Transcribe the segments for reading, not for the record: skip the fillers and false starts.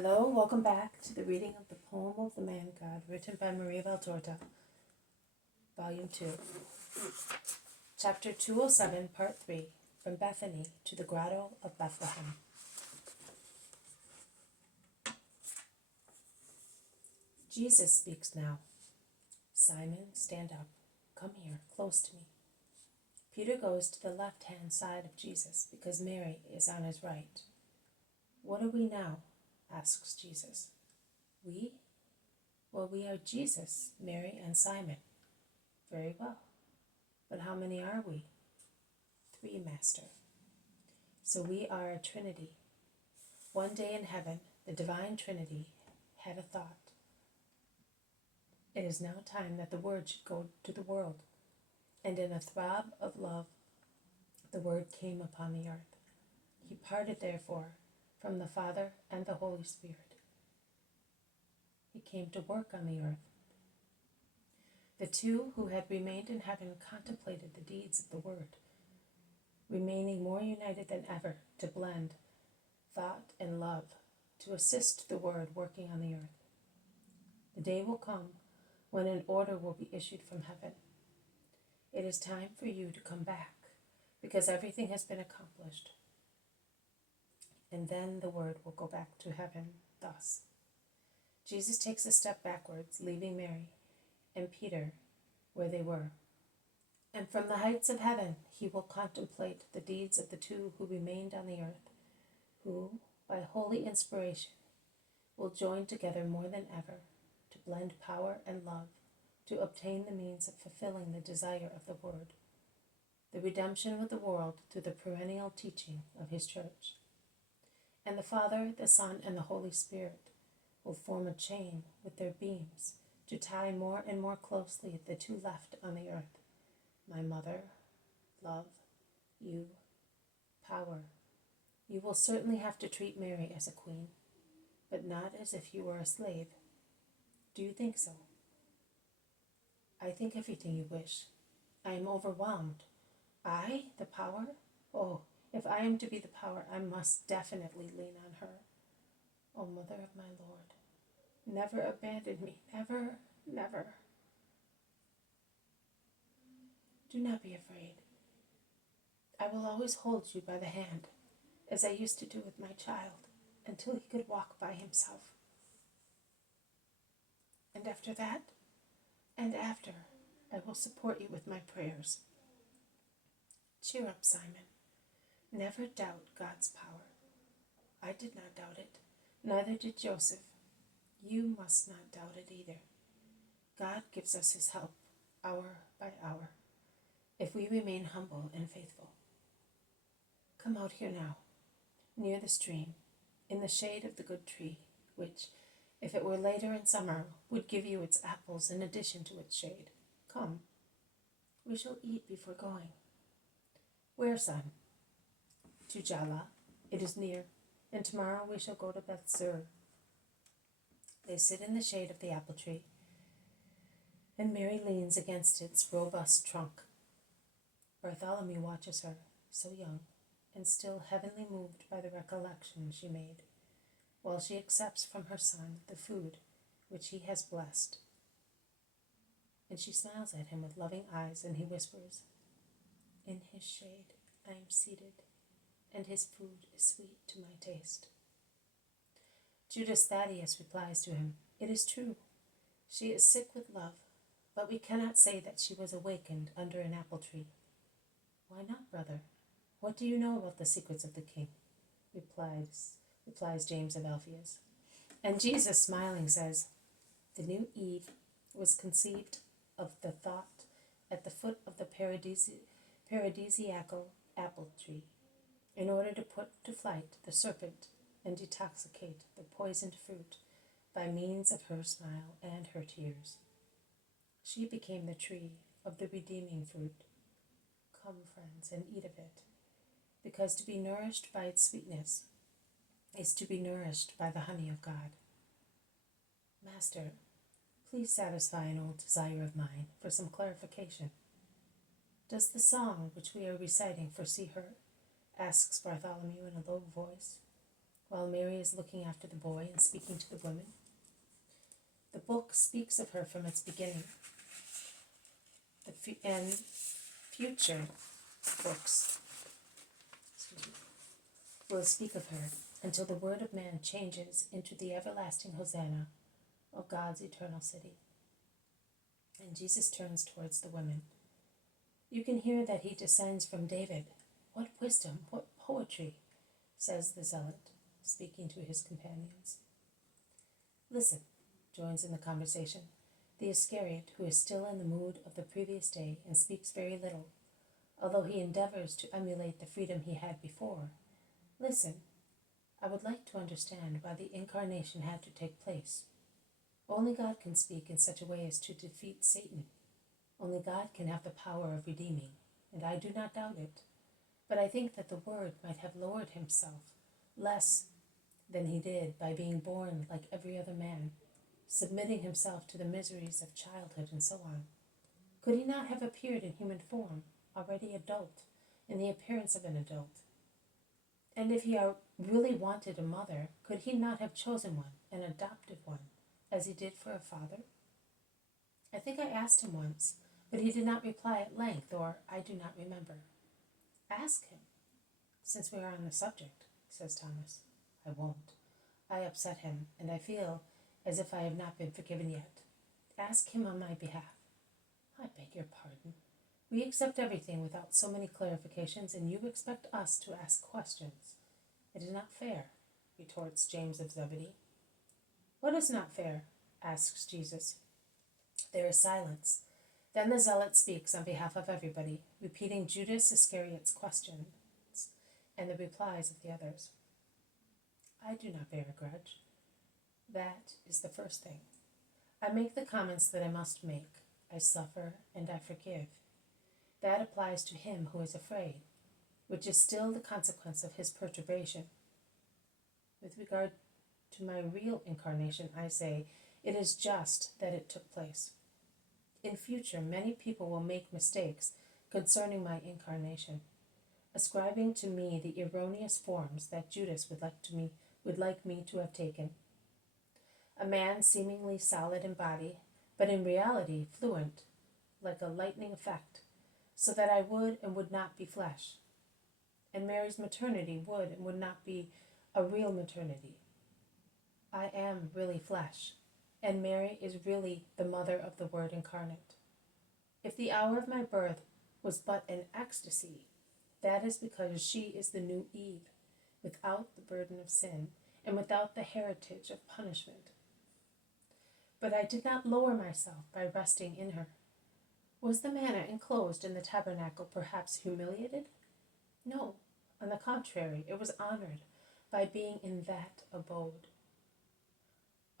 Hello, welcome back to the reading of the Poem of the Man God, written by Maria Valtorta, Volume 2, Chapter 207, Part 3, From Bethany to the Grotto of Bethlehem. Jesus speaks now. Simon, stand up. Come here, close to me. Peter goes to the left-hand side of Jesus because Mary is on his right. What are we now? Asks Jesus. We? Well, we are Jesus, Mary, and Simon. Very well. But how many are we? 3, Master. So we are a Trinity. One day in heaven, the Divine Trinity had a thought. It is now time that the Word should go to the world. And in a throb of love, the Word came upon the earth. He parted, therefore, from the Father and the Holy Spirit. He came to work on the earth. The two who had remained in heaven contemplated the deeds of the Word, remaining more united than ever to blend thought and love, to assist the Word working on the earth. The day will come when an order will be issued from heaven. It is time for you to come back, because everything has been accomplished. And then the Word will go back to heaven thus. Jesus takes a step backwards, leaving Mary and Peter where they were. And from the heights of heaven he will contemplate the deeds of the two who remained on the earth, who, by holy inspiration, will join together more than ever to blend power and love, to obtain the means of fulfilling the desire of the Word, the redemption of the world through the perennial teaching of his church. And the Father, the Son, and the Holy Spirit will form a chain with their beams to tie more and more closely the two left on the earth, my mother, love, you, power. You will certainly have to treat Mary as a queen, but not as if you were a slave. Do you think so? I think everything you wish. I am overwhelmed. I, the power? Oh, if I am to be the power, I must definitely lean on her. Oh, Mother of my Lord, never abandon me, never, never. Do not be afraid. I will always hold you by the hand, as I used to do with my child, until he could walk by himself. And after that, and after, I will support you with my prayers. Cheer up, Simon. Never doubt God's power. I did not doubt it, neither did Joseph. You must not doubt it either. God gives us his help, hour by hour, if we remain humble and faithful. Come out here now, near the stream, in the shade of the good tree, which, if it were later in summer, would give you its apples in addition to its shade. Come, we shall eat before going. Where, son? To Jala. It is near, and tomorrow we shall go to Bethzur. They sit in the shade of the apple tree, and Mary leans against its robust trunk. Bartholomew watches her, so young, and still heavenly moved by the recollection she made, while she accepts from her son the food which he has blessed. And she smiles at him with loving eyes, and he whispers, "In his shade I am seated, and his food is sweet to my taste." Judas Thaddeus replies to him, "It is true, she is sick with love, but we cannot say that she was awakened under an apple tree." "Why not, brother? What do you know about the secrets of the king?" replies James of Alphaeus. And Jesus, smiling, says, "The new Eve was conceived of the thought at the foot of the paradisiacal apple tree, in order to put to flight the serpent and detoxicate the poisoned fruit by means of her smile and her tears. She became the tree of the redeeming fruit. Come, friends, and eat of it, because to be nourished by its sweetness is to be nourished by the honey of God. Master, please satisfy an old desire of mine for some clarification. Does the song which we are reciting foresee her?" asks Bartholomew in a low voice. while Mary is looking after the boy and speaking to the women. The book speaks of her from its beginning. And future books will speak of her until the word of man changes into the everlasting Hosanna of God's eternal city. And Jesus turns towards the women. You can hear that he descends from David. What wisdom, what poetry, says the zealot, speaking to his companions. Listen, joins in the conversation, the Iscariot, who is still in the mood of the previous day and speaks very little, although he endeavors to emulate the freedom he had before. Listen, I would like to understand why the incarnation had to take place. Only God can speak in such a way as to defeat Satan. Only God can have the power of redeeming, and I do not doubt it. But I think that the Word might have lowered himself less than he did by being born like every other man, submitting himself to the miseries of childhood and so on. Could he not have appeared in human form, already adult, in the appearance of an adult? And if he really wanted a mother, could he not have chosen one, an adoptive one, as he did for a father? I think I asked him once, but he did not reply at length, or I do not remember. Ask him, since we are on the subject, says Thomas. I won't. I upset him, and I feel as if I have not been forgiven yet. Ask him on my behalf. I beg your pardon. We accept everything without so many clarifications, and you expect us to ask questions. It is not fair, retorts James of Zebedee. What is not fair? Asks Jesus. There is silence. Then the zealot speaks on behalf of everybody, repeating Judas Iscariot's questions and the replies of the others. I do not bear a grudge. That is the first thing. I make the comments that I must make. I suffer and I forgive. That applies to him who is afraid, which is still the consequence of his perturbation. With regard to my real incarnation, I say, it is just that it took place. In future, many people will make mistakes concerning my incarnation, ascribing to me the erroneous forms that Judas would like me to have taken. A man seemingly solid in body, but in reality fluent, like a lightning effect, so that I would and would not be flesh. And Mary's maternity would and would not be a real maternity. I am really flesh, and Mary is really the mother of the Word incarnate. If the hour of my birth was but an ecstasy, that is because she is the new Eve, without the burden of sin, and without the heritage of punishment. But I did not lower myself by resting in her. Was the manna enclosed in the tabernacle perhaps humiliated? No, on the contrary, it was honored by being in that abode.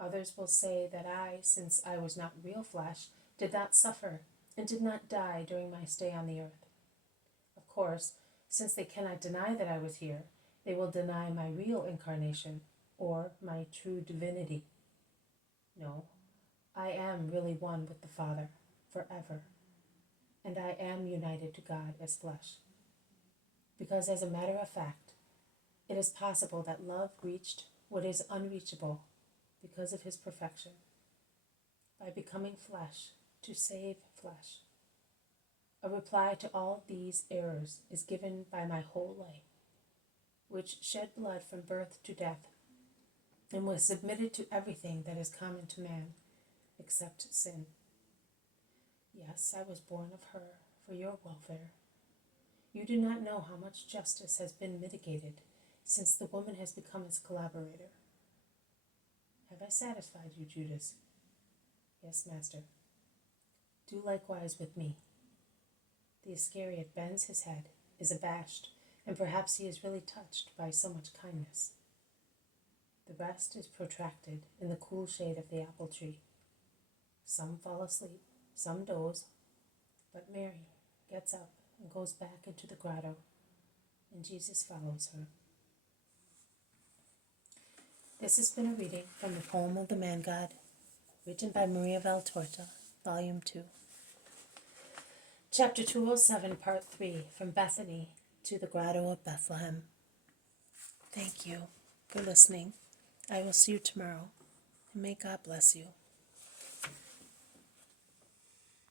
Others will say that I, since I was not real flesh, did not suffer and did not die during my stay on the earth. Of course, since they cannot deny that I was here, they will deny my real incarnation or my true divinity. No, I am really one with the Father forever, and I am united to God as flesh. Because as a matter of fact, it is possible that love reached what is unreachable because of his perfection, by becoming flesh to save flesh. A reply to all these errors is given by my whole life, which shed blood from birth to death, and was submitted to everything that is common to man, except sin. Yes, I was born of her for your welfare. You do not know how much justice has been mitigated since the woman has become its collaborator. Have I satisfied you, Judas? Yes, Master. Do likewise with me. The Iscariot bends his head, is abashed, and perhaps he is really touched by so much kindness. The rest is protracted in the cool shade of the apple tree. Some fall asleep, some doze, but Mary gets up and goes back into the grotto, and Jesus follows her. This has been a reading from the poem of the Man God, written by Maria Valtorta, Volume 2. Chapter 207, Part 3, From Bethany to the Grotto of Bethlehem. Thank you. for listening. I will see you tomorrow, and may God bless you.